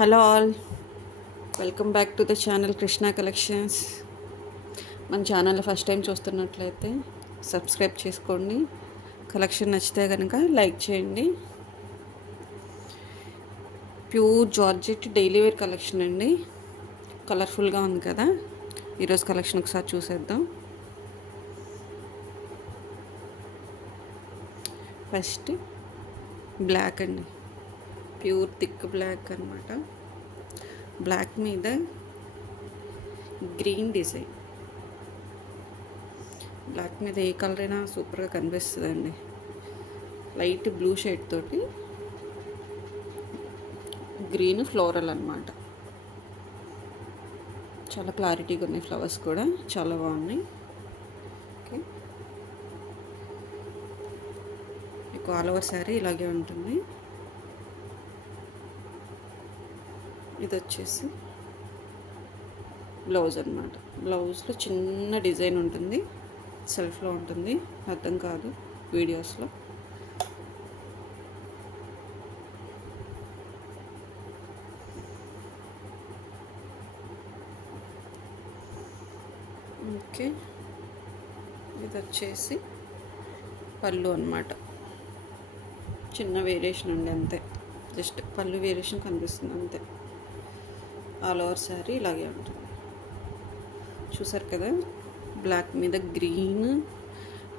Hello all, welcome back to the channel Krishna collections. మన channel first time చూస్తున్నట్లయితే subscribe చేసుకోండి. Collection నచ్చితే కనుక లైక్ చేయండి. Pure georgette daily wear collection అండి. కలర్ఫుల్గా ఉంది కదా. ఈరోజు కలెక్షన్ ఒకసారి చూసేద్దాం. ఫస్ట్ బ్లాక్ అండి, ప్యూర్ థిక్ బ్లాక్ అనమాట. బ్లాక్ మీద గ్రీన్ డిజైన్. బ్లాక్ మీద ఏ కలర్ అయినా సూపర్గా కనిపిస్తుందండి. లైట్ బ్లూ షేడ్ తోటి గ్రీన్ ఫ్లోరల్ అనమాట. చాలా క్లారిటీగా ఉన్నాయి. ఫ్లవర్స్ కూడా చాలా బాగున్నాయి. ఓకే, మీకు ఆల్ ఓవర్ శారీ ఇలాగే ఉంటుంది. ఇది వచ్చేసి బ్లౌజ్ అనమాట. బ్లౌజ్లో చిన్న డిజైన్ ఉంటుంది, సెల్ఫ్లో ఉంటుంది, అర్థం కాదు వీడియోస్లో. ఓకే, ఇది వచ్చేసి పళ్ళు అనమాట. చిన్న వేరియేషన్ ఉంది అంతే, జస్ట్ పళ్ళు వేరియేషన్ కనిపిస్తుంది అంతే. ఆల్ ఓవర్ శారీ ఇలాగే ఉంటుంది. చూసారు కదా, బ్లాక్ మీద green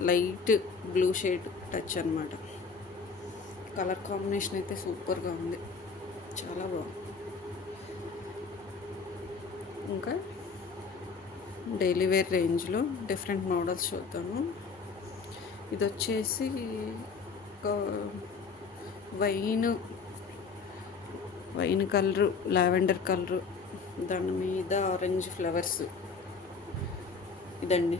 light blue shade touch అనమాట. కలర్ కాంబినేషన్ అయితే సూపర్గా ఉంది, చాలా బాగుంది. ఇంకా డైలీ వేర్ రేంజ్లో డిఫరెంట్ మోడల్స్ చూద్దాము. ఇది వచ్చేసి వైన్ కలరు, లావెండర్ కలరు, దాని మీద ఆరెంజ్ ఫ్లవర్స్. ఇదండి,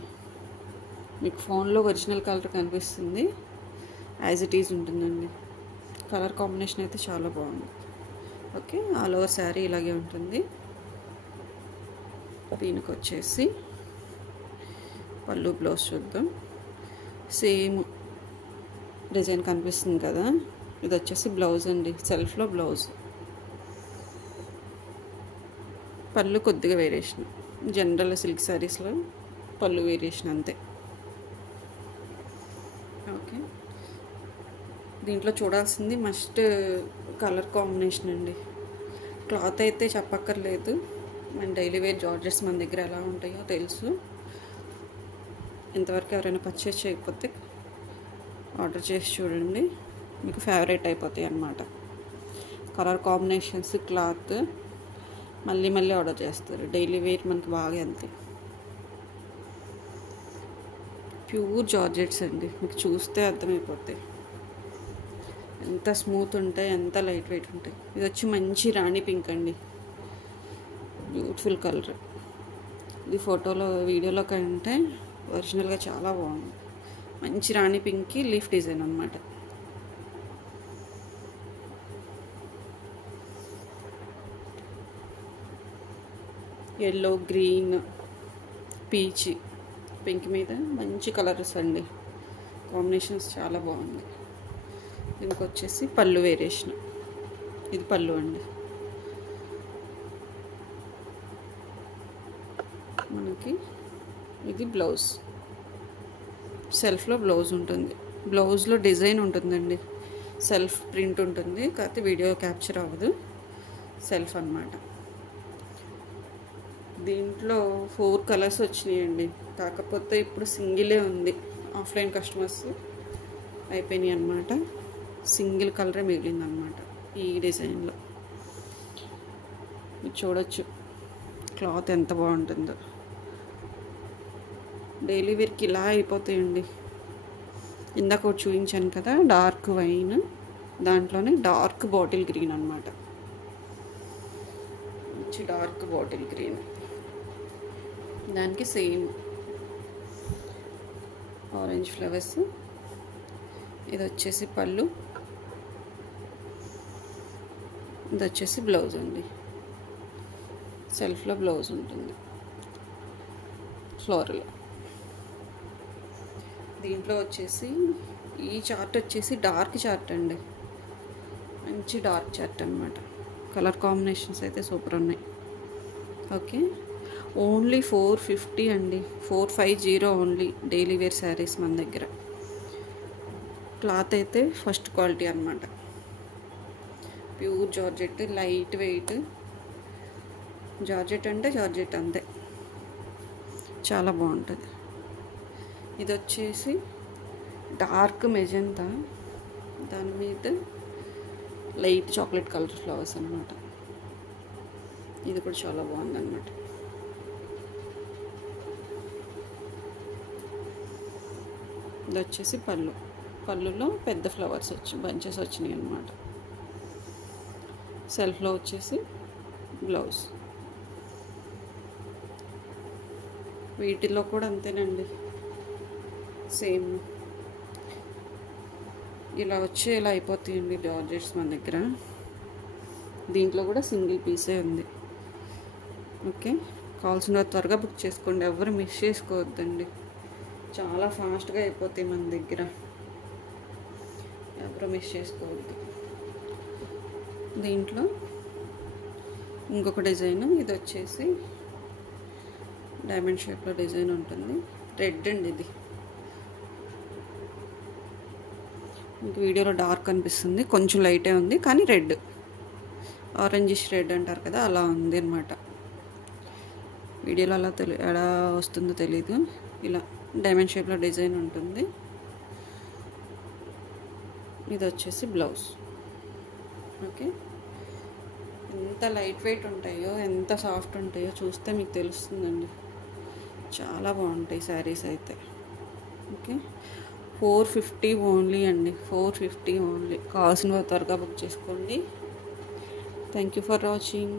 మీకు ఫోన్లో ఒరిజినల్ కలర్ కనిపిస్తుంది, యాజ్ ఇట్ ఈజ్ ఉంటుందండి. కలర్ కాంబినేషన్ అయితే చాలా బాగుంది. ఓకే, ఆల్ ఓవర్ శారీ ఇలాగే ఉంటుంది. దీనికి వచ్చేసి పళ్ళు బ్లౌజ్ చూద్దాం. సేమ్ డిజైన్ కనిపిస్తుంది కదా. ఇది వచ్చేసి బ్లౌజ్ అండి, సెల్ఫ్లో బ్లౌజ్. పళ్ళు కొద్దిగా వేరియేషన్, జనరల్ సిల్క్ శారీస్లో పళ్ళు వేరియేషన్ అంతే. ఓకే, దీంట్లో చూడాల్సింది మస్ట్ కలర్ కాంబినేషన్ అండి. క్లాత్ అయితే చెప్పక్కర్లేదు, మన డైలీ వేర్ జార్జెట్స్ మన దగ్గర ఎలా ఉంటాయో తెలుసు. ఇంతవరకు ఎవరైనా పర్చేస్ చేయకపోతే ఆర్డర్ చేసి చూడండి, మీకు ఫేవరెట్ అయిపోతాయి అన్నమాట. కలర్ కాంబినేషన్స్, క్లాత్ మళ్ళీ మళ్ళీ ఆర్డర్ చేస్తారు. డైలీ వేర్ మనకి బాగా వెళ్తాయి. ప్యూర్ జార్జెట్స్ అండి, మీకు చూస్తే అర్థమైపోతాయి ఎంత స్మూత్ ఉంటాయి, ఎంత లైట్ వెయిట్ ఉంటాయి. ఇది వచ్చి మంచి రాణి పింక్ అండి, బ్యూటిఫుల్ కలర్. ఇది ఫోటోలో వీడియోలో కంటే ఒరిజినల్గా చాలా బాగుంది. మంచి రాణి పింక్కి లీఫ్ డిజైన్ అనమాట. ఎల్లో, గ్రీన్, పీచ్, పింక్ మీద మంచి కలర్స్ అండి. కాంబినేషన్స్ చాలా బాగుంది. దీనికి వచ్చేసి పళ్ళు వేరియేషన్. ఇది పళ్ళు అండి. మనకి ఇది బ్లౌజ్, సెల్ఫ్లో బ్లౌజ్ ఉంటుంది. బ్లౌజ్లో డిజైన్ ఉంటుందండి, సెల్ఫ్ ప్రింట్ ఉంటుంది, కాకపోతే వీడియో క్యాప్చర్ అవ్వదు, సెల్ఫ్ అన్నమాట. దీంట్లో 4 కలర్స్ వచ్చినాయండి, కాకపోతే ఇప్పుడు సింగిలే ఉంది. ఆఫ్లైన్ కస్టమర్స్ అయిపోయినాయి అన్నమాట. సింగిల్ కలరే మిగిలింది అన్నమాట ఈ డిజైన్లో. మీరు చూడొచ్చు క్లాత్ ఎంత బాగుంటుందో. డైలీ వేర్కి ఇలా అయిపోతాయండి. ఇందాక ఒకటి చూపించాను కదా, డార్క్ వైన్, దాంట్లోనే డార్క్ బాటిల్ గ్రీన్ అనమాట. మంచి డార్క్ బాటిల్ గ్రీన్, దానికి సేమ్ ఆరెంజ్ ఫ్లవర్స్. ఇది వచ్చేసి పళ్ళు, ఇది వచ్చేసి బ్లౌజ్ అండి. సెల్ఫ్లో బ్లౌజ్ ఉంటుంది, ఫ్లోరల్. దీంట్లో వచ్చేసి ఈ చార్ట్ వచ్చేసి డార్క్ చార్ట్ అండి, మంచి డార్క్ చార్ట్ అనమాట. కలర్ కాంబినేషన్స్ అయితే సూపర్ ఉన్నాయి. ఓకే, ఓన్లీ 450 అండి, 450 ఓన్లీ. డైలీ వేర్ శారీస్ మన దగ్గర. క్లాత్ అయితే ఫస్ట్ క్వాలిటీ అన్నమాట. Pure georgette, light weight. Georgette అంటే జార్జెట్ అంతే, చాలా బాగుంటుంది. ఇది వచ్చేసి డార్క్ మెజెంతా, దాని మీద లైట్ చాక్లెట్ కలర్ ఫ్లవర్స్ అన్నమాట. ఇది కూడా చాలా బాగుందన్నమాట. ఇది వచ్చేసి పళ్ళులో పెద్ద ఫ్లవర్స్ బంచెస్ వచ్చినాయి అన్నమాట. సెల్ఫ్లో వచ్చేసి బ్లౌజ్. వీటిల్లో కూడా అంతేనండి, సేమ్ ఇలా వచ్చి ఇలా అయిపోతాయండి జార్జెట్స్ మన దగ్గర. దీంట్లో కూడా సింగిల్ పీసే ఉంది. ఓకే, కావాల్సిన త్వరగా బుక్ చేసుకోండి, ఎవరు మిస్ చేసుకోవద్దండి. చాలా ఫాస్ట్గా అయిపోతాయి మన దగ్గర, ఎవరు మిస్ చేసుకోవద్దు. దీంట్లో ఇంకొక డిజైన్, ఇది వచ్చేసి డైమండ్ షేప్లో డిజైన్ ఉంటుంది. రెడ్ అండి ఇది. మీకు వీడియోలో డార్క్ అనిపిస్తుంది, కొంచెం లైటే ఉంది కానీ రెడ్, ఆరెంజిష్ రెడ్ అంటారు కదా, అలా ఉంది అన్నమాట. వీడియోలో అలా ఎలా వస్తుందో తెలీదు. ఇలా డైమండ్ షేప్లో డిజైన్ ఉంటుంది. ఇది వచ్చేసి బ్లౌజ్. ఓకే, ఎంత లైట్ వెయిట్ ఉంటాయో, ఎంత సాఫ్ట్ ఉంటాయో చూస్తే మీకు తెలుస్తుందండి. చాలా బాగుంటాయి శారీస్ అయితే. ఓకే, 450 ఓన్లీ అండి, 450 ఓన్లీ. కావాల్సిన త్వరగా బుక్ చేసుకోండి. Thank you for watching.